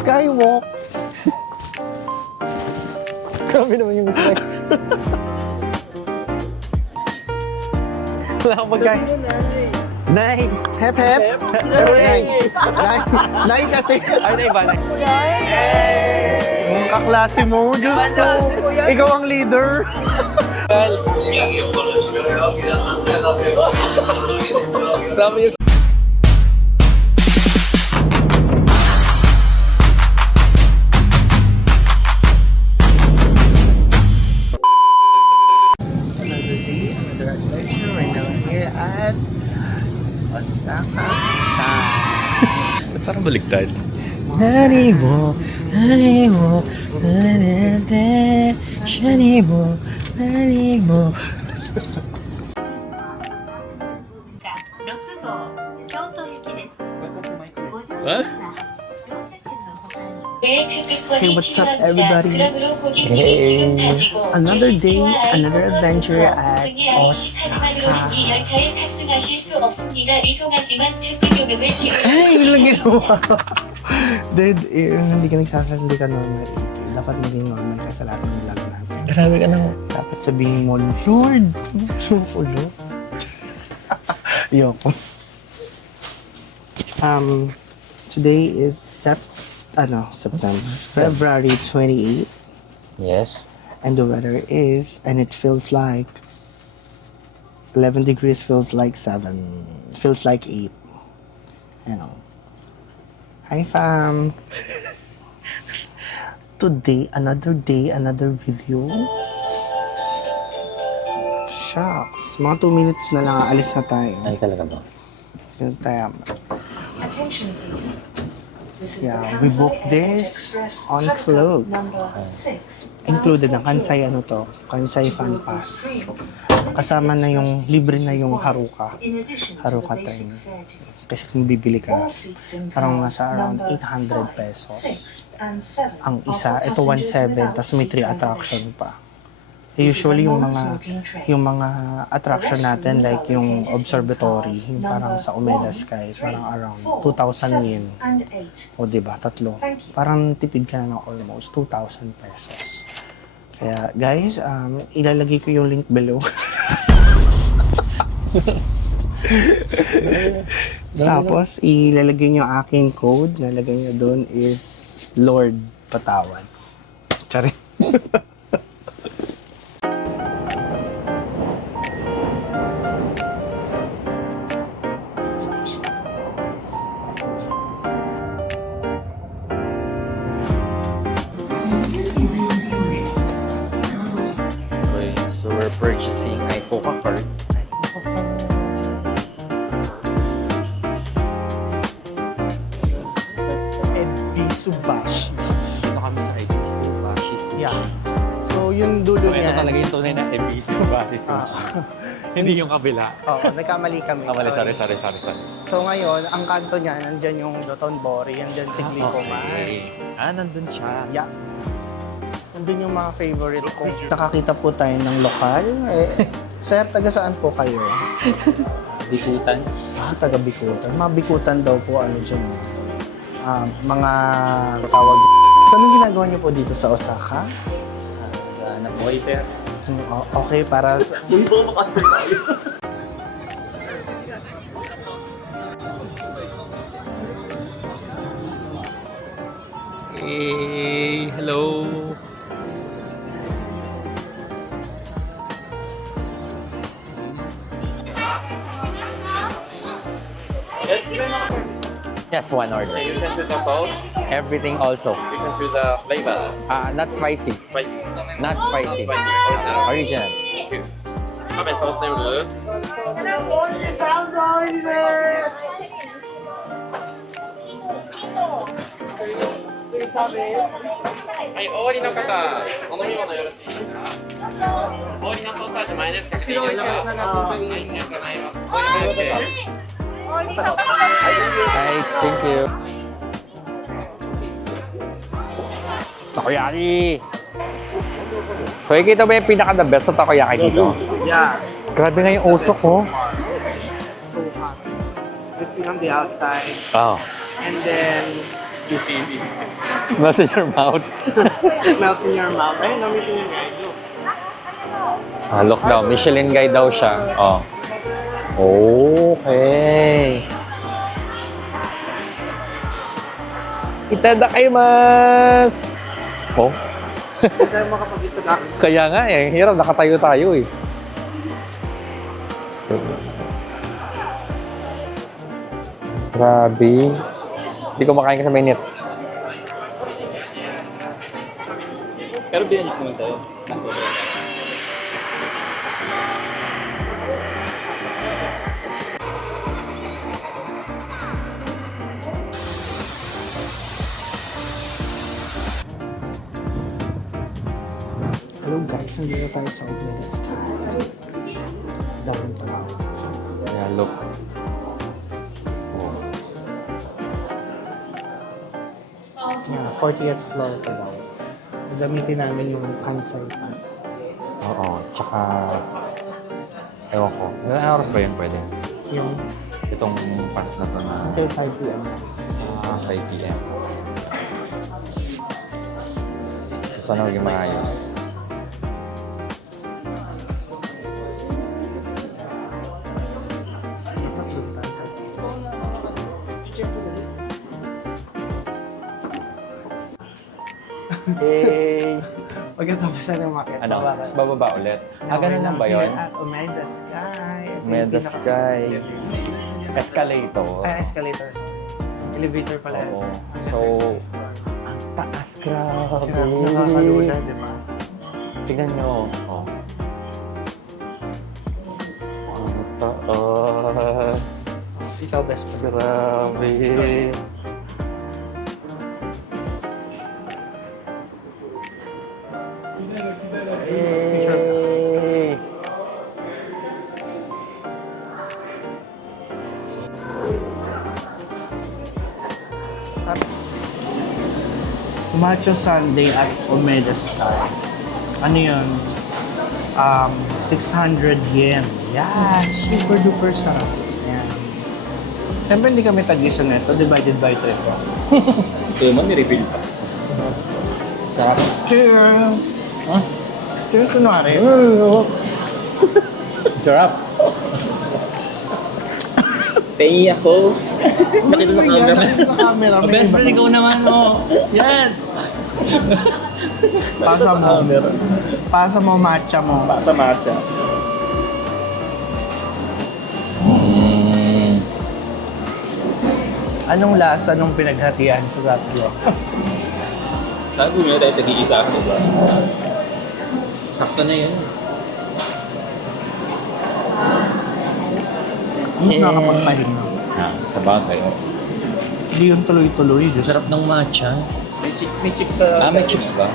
Skywalk. Grabe naman yung gusto. Wala akong pagkain. Nay! Hep, hep! Nay! Nay! Nay kasi! Ay, na iba na. Ang kaklase mo, Diyos ko! Ikaw ang leader! Well, grabe yung... Another day, another adventure. Right now we're here at Osaka. Ba't parang baligtad? Nani mo, nananate, shani mo, nani mo. 6号京都行きです。ご乗車は乗車券の他に Hey, what's up, everybody? Another day, another adventure at Osaka. Ay, bilang ginawa. Dead air, hindi ka nagsasalita ka normal. Dapat maging normal ka sa lahat ng vlog natin. Grabe ka naman. Dapat sabihin mo, Lord, sumukulo. Yoko. Today is September, February 28, Yes. and the weather is, and it feels like 11 degrees, feels like 7, feels like 8. You know. Hi, fam. Today, another video. Shucks. Mga 2 minutes na lang, alis na tayo. Ay, talaga ba? Yun tayo. Yeah, we booked this on Klook. Included na Kansai Kansai Fan Pass. Kasama na yung, libre na yung Haruka train. Kasi kung bibili ka, parang nasa around 800 pesos. Ang isa, ito 1.7, tapos may 3 attraction pa. Usually yung mga attraction natin like yung observatory, yung parang sa Umeda Sky, parang around 2,000 yen. O diba, tatlo. Parang tipid ka na ng almost 2,000 pesos. Kaya guys, ilalagay ko yung link below. Tapos ilalagay nyo aking code, nalagay nyo doon is Lord Patawad. Tsari. Okay, so we're purchasing ay Coca card. Ebisubashi. Dito kami sa Ebisu Bashi Sushi. Yeah. So yung dulo So ito niya. talaga yung tunay na Ebisu Bashi Sushi. Hindi yung kabila. Oo, nagkamali kami. Sorry. So ngayon, ang kanto niya, nandyan yung Dotonbori, nandyan si Glicoman. Okay. Nandun siya. Yeah. Nandun yung mga favorite ko. Nakakita po tayo ng lokal. Sir, taga saan po kayo? Bikutan. Taga Bikutan. Mga Bikutan daw po, ano dyan. Mga tawag. Anong ginagawa niyo po dito sa Osaka? Anak mo kayo, sir. Okay, para sa... Punto mo kasi tayo. Hey, hello. Yes, one order. You can choose the sauce. Everything also. You can choose the flavor. Not spicy. Right. Not spicy. Original. Original. Thank you. Have a sauce noodles. はい、お終わりの方、お飲み物よろしいですか？お終わりのソーサージ前ですか？白いのがはい、ありがとうございます。Hi, thank you. Takoyaki! So, ikita ba yung pinaka-the best sa takoyaki dito? Yeah. Grabe nga yung usok ko. So hot. Crispy on the outside. Oh. And then, Melts in your mouth. Melts in your mouth. Ayun, namitin yung guide. Look. Look daw, Michelin guide daw siya. Oh. Okay. Itadakaimasu! Oh. Hindi tayo makapag-ito ka. Kaya nga eh, hirap, nakatayo tayo eh. Grabe. Hindi ko makain kasi mainit. Pero binalik naman sa'yo. Hello guys, nandito tayo sa Omega Sky. Downtown. Yeah, look. Yeah, 40th floor pa daw. Gamitin namin yung Kansai Pass. Oo, tsaka... Ewan ko. Ilang oras ba yun pwede? Yung Itong pass na to na until 5 p.m. 5 p.m. So, sana maging maayos. Doon tayo sa Yay! pagkatapos na umakit. Ano? Mas bababa ulit. Ganun lang ba yun? At Omega Sky. Ito yung Omega pinaka- Sky. Escalator. Escalator, sorry. Elevator pala. Oo. So, ang taas, grabe. Grabe, nakakalula, di ba? Tignan nyo. Oh. Ang taas. Ikaw, best friend. Grabe. Yay! Macho Sunday at Omega Sky. Ano yun? 600 yen. Yeah, super duper sarap. Yan. Siyempre hindi kami tag-isa nito, divided by 3 po. Ito naman, ni-reveal pa. Sarap. Cheers! Huh? Cheers kunwari. Sarap. Pengi ako. Nakita sa camera. Nakita sa camera. may Best iba friend, pa. ikaw naman, oh. Yan. Pasa mo. Camera. Pasa mo, matcha mo. Sa matcha. Anong lasa nung pinaghatian sa tatlo? Sabi mo na tayo tag-iisa ako, diba? Sakto na yun. Mas nakapagpahinga. Ha, sa bagay. Hindi yung tuloy-tuloy. Diyos. Sarap ng matcha. May chips sa... may chips ba?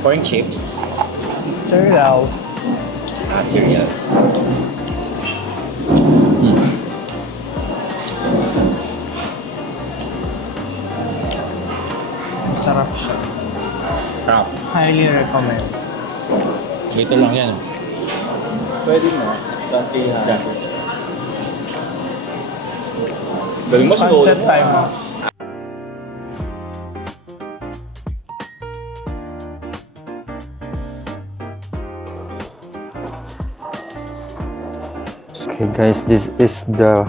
Corn chips? Cereals. Cereals. Sarap siya. Sarap. Highly recommend. Dito lang yan. Pwede mo. Dati yan. Galing mo sa Sunset time mo. Okay guys, this is the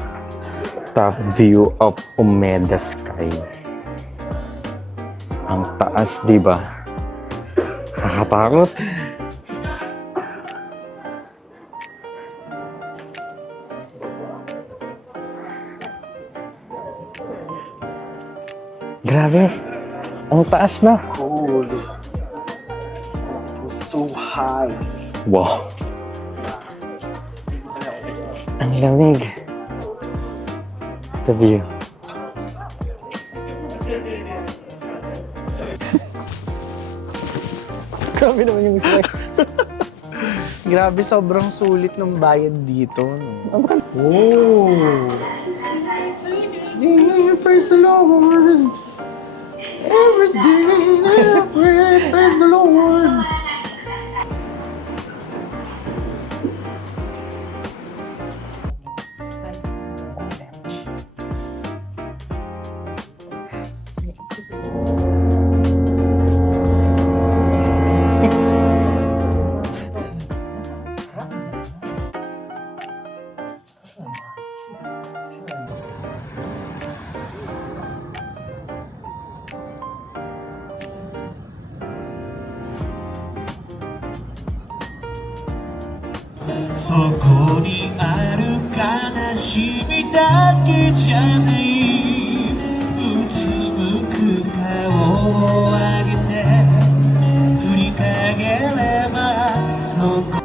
top view of Omega Sky. Ang taas, di ba? Nakatakot. Grabe. Ang taas na. Cool. It was so high. Wow. Ang lamig. The view. Grabe naman yung stress. Grabe, sobrang sulit ng bayad dito. No? Oh! Yeah, praise the Lord! Every day that I pray, praise the Lord! そこにある悲しみだけじゃないうつむく顔を上げて振り返ればそこ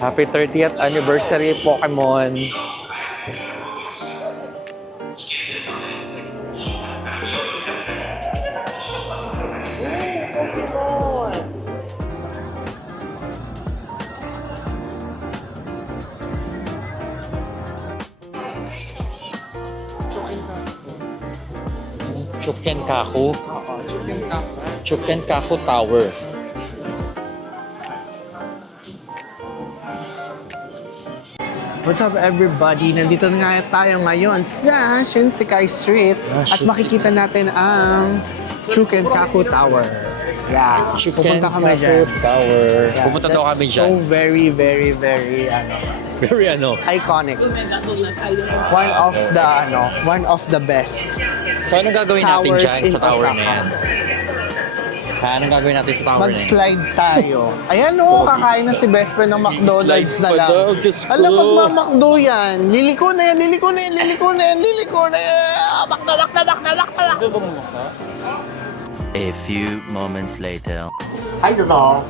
Happy 30th anniversary, Pokemon! Chukenkaku. Oo, chicken kaku. Chukenkaku Tower. What's up everybody? Nandito na nga tayo ngayon sa Shinsekai Street at makikita natin ang Chukenkaku Tower. Yeah, pupunta kami dyan. Chukenkaku Tower. Yeah, Pupunta daw that's kami dyan. So very, very, very, Very ano. iconic. One of the best. So anong gagawin natin Towers dyan in sa tower na Osaka. yan? Ha, anong gagawin natin sa tower na yan? Mag-slide tayo. Ayan o, kakain na si Vesper ng McDonald's Slide na pa lang. daw, Diyos ko. Alam, magmamakdo yan. Liliko na yan, liliko na yan, liliko na yan, liliko na yan. Makdo, makdo, makdo, makdo. A few moments later. Hi, Dodo.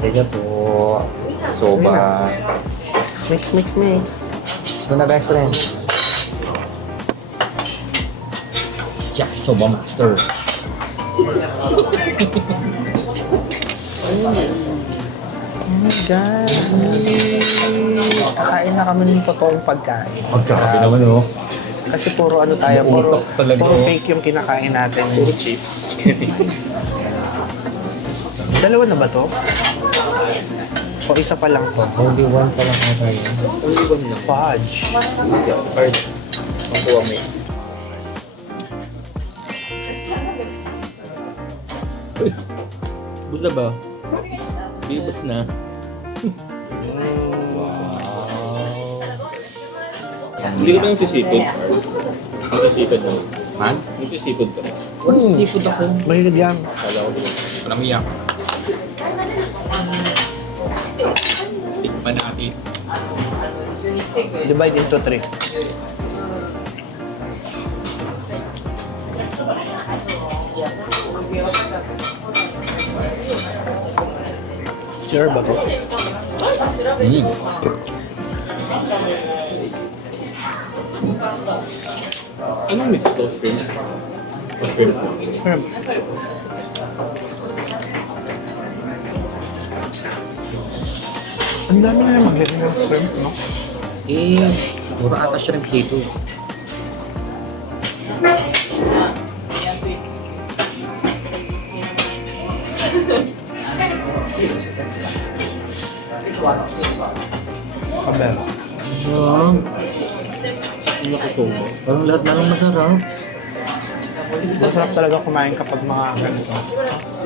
Teka po. Soba. Mix, mix, mix. Gusto na best friend. Yeah, Soba Master. Guys, kakain na kami ng totoong pagkain. Pagkakabi naman oh. Kasi puro ano tayo, Usok talaga. puro fake yung kinakain natin. Puro chips. Dalawa na ba to? O isa pa lang to? Only one pa lang tayo. Fudge. Makuha mo yun. Bus na ba? Hindi, bus na. Hindi ka ba yung sisipod? Yung sisipod mo? Man? Yung sisipod ka? Seafood ako. Mahilig yan. Kala ko doon. Panamiyak. Tikman natin. Divide into 3. Sure ba to? Anong mix to? Shrimp? O shrimp po? Ang dami na yung maglagay ng shrimp, no? Eh, mura ata shrimp dito. Kabel. Ano ko soba? Parang lahat na lang masarap. Masarap talaga kumain kapag mga ganito.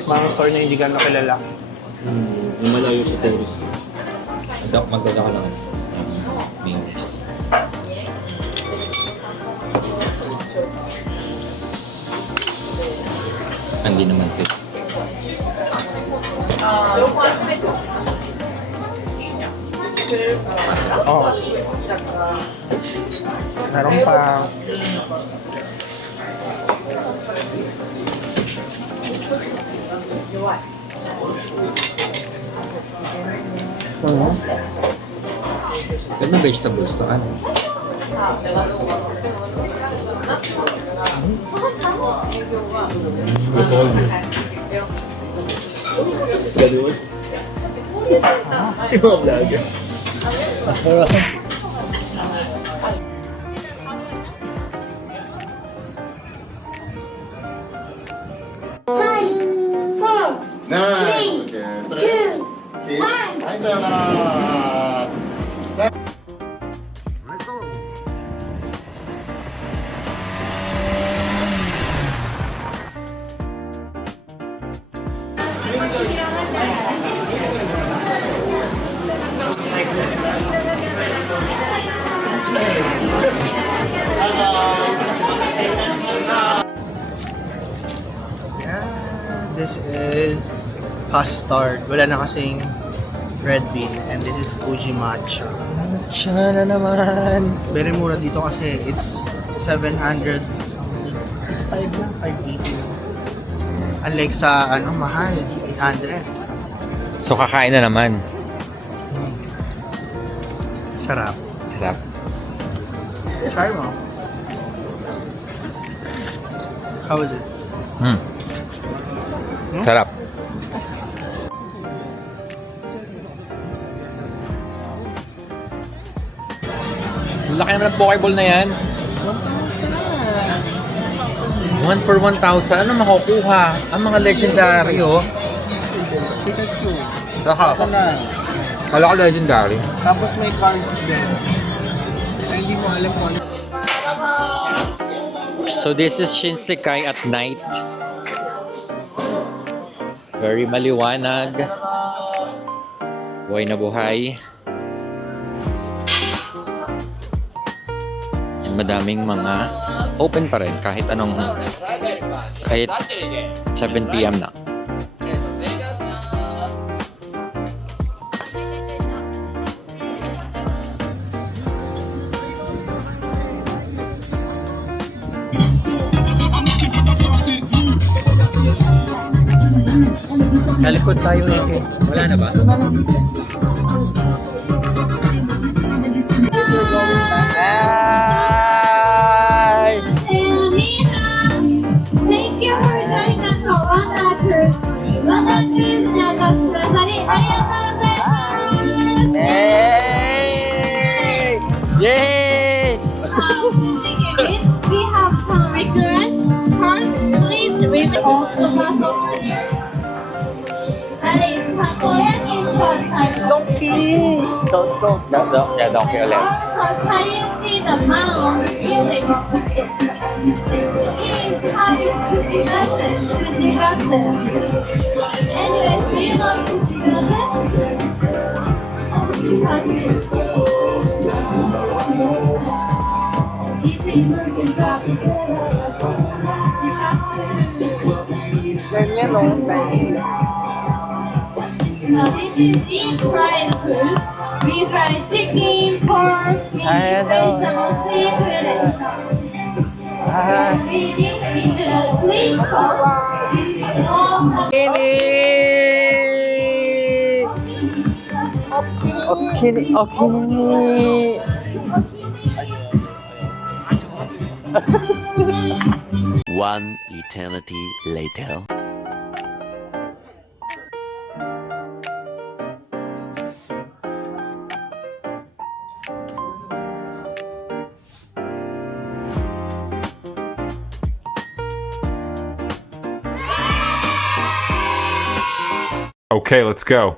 Mga store na hindi gano'n kilala. Yung malayo sa tourist. Magdada ka lang. Mayonnaise. Hindi naman ito. Oh. Meron pa. Ganda vegetables to, ano? Ganun. Yung mga vlogger. This is custard. Wala na kasing red bean. And this is Uji matcha. Siya na naman. Very mura dito kasi it's 700. It's 5 lang, 580. Unlike sa mahal, 800. So, kakain na naman. Sarap. Sarap. Try mo. How is it? Sarap. Laki naman ang Pokeball na yan. 1 for 1,000. Ano makukuha? Ang mga legendary, oh. Pikachu. Saka, Ito na. kala ko legendary. Tapos may cards din. Ay, hindi mo alam kung ano. So this is Shinsekai at night. Very maliwanag. Buhay na buhay. And madaming mga open pa rin kahit 7 PM na. Sa likod tayo, Ike. Wala na ba? Hi! Thank you for joining us on Wonder Cruise. Wonder Cruise 参加くださりありがとうございます。 Hey! Yay! We have some requests. First, please remember also Alex, takoyaki first time. Donkey! Yeah, donkey ulit. Can you see the man on the music? He is having glasses. Anyway, do you know Ganyan, no? this is deep fried food. We fry chicken, pork, meat, vegetable, seafood, and stuff. We dip into the sweet sauce. Okini! Okini! One eternity later. Okay, let's go.